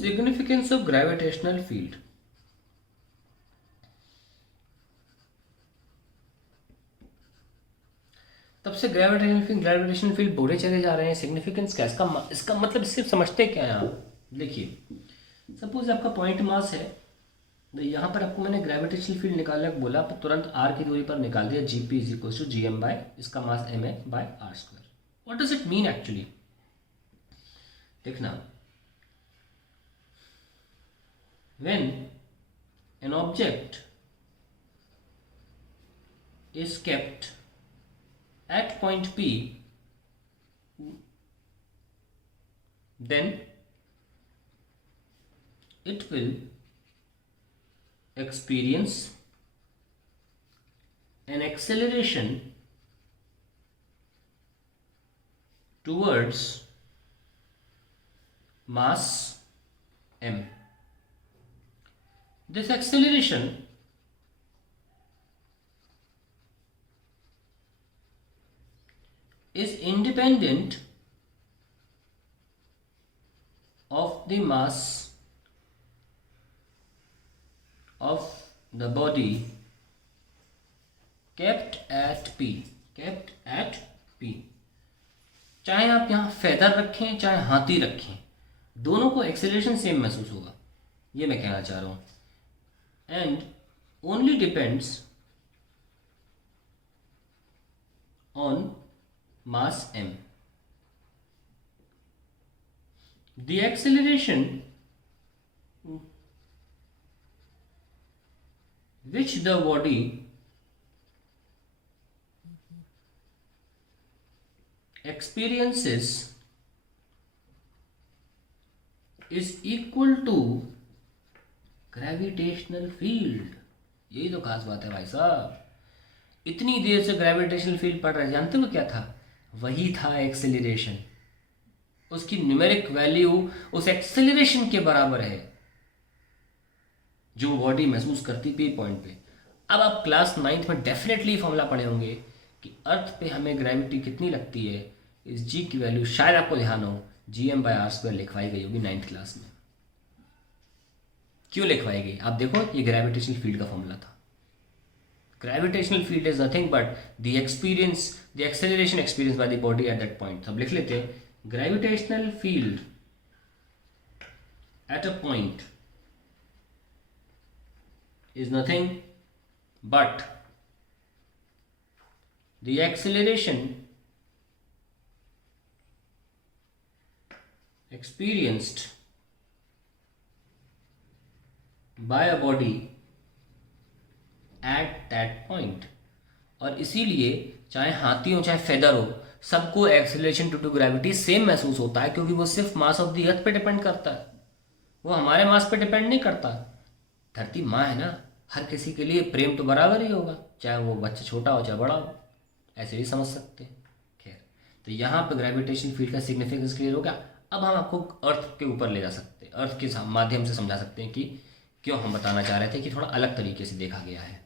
Significance of gravitational field. तब से gravitational field बोले चले जा रहे हैं। सिग्निफिकेंस क्या इसका मतलब सिर्फ समझते क्या है आप? देखिए, सपोज आपका पॉइंट मास है, तो यहाँ पर आपको मैंने ग्रेविटेशनल फील्ड निकालने को बोला, आप तुरंत आर की दूरी पर निकाल दिया, G P is equal to G M by इसका मास एम है by R square. What does it mean actually? देखना, when an object is kept at point P, then it will experience an acceleration towards mass m. This acceleration is independent of the mass of the body kept at P. kept at P. चाहे आप यहाँ feather रखें चाहे हाथी रखें, दोनों को acceleration same महसूस होगा, ये मैं कहना चाह रहा हूँ। And only depends on mass m. The acceleration which the body experiences is equal to gravitational field. यही तो खास बात है भाई साहब। इतनी देर से ग्रेविटेशनल फील्ड पढ़ रहे, जानते हो क्या था? वही था एक्सेलरेशन। उसकी न्यूमेरिक वैल्यू उस एक्सेलरेशन के बराबर है जो बॉडी महसूस करती पे पॉइंट पे। अब आप क्लास 9th में डेफिनेटली फॉर्मूला पढ़े होंगे कि अर्थ पे हमें ग्रेविटी कितनी लगती है, इस जी की वैल्यू शायद आपको ध्यान हो, G M by R square लिखवाई गई होगी 9th क्लास में। क्यों लिखवाई गई? आप देखो, ये ग्रेविटेशनल फील्ड का फॉर्मूला था। Gravitational field is nothing but the acceleration experienced by the body at that point. अब लिख लेते हैं, gravitational field at a point is nothing but the acceleration experienced by a body at that point. और इसीलिए चाहे हाथी हो चाहे फेदर हो, सबको एक्सेलरेशन टू ग्रेविटी सेम महसूस होता है, क्योंकि वो सिर्फ मास ऑफ द अर्थ पे डिपेंड करता है, वो हमारे मास पे डिपेंड नहीं करता। धरती माँ है ना, हर किसी के लिए प्रेम तो बराबर ही होगा, चाहे वो बच्चा छोटा हो चाहे बड़ा हो, ऐसे भी समझ सकते हैं। खैर, तो यहाँ पे ग्रेविटेशन फील्ड का सिग्निफिकेंस क्लियर हो गया। अब हम आपको अर्थ के ऊपर ले जा सकते हैं, अर्थ के माध्यम से समझा सकते हैं कि क्यों हम बताना चाह रहे थे कि थोड़ा अलग तरीके से देखा गया है।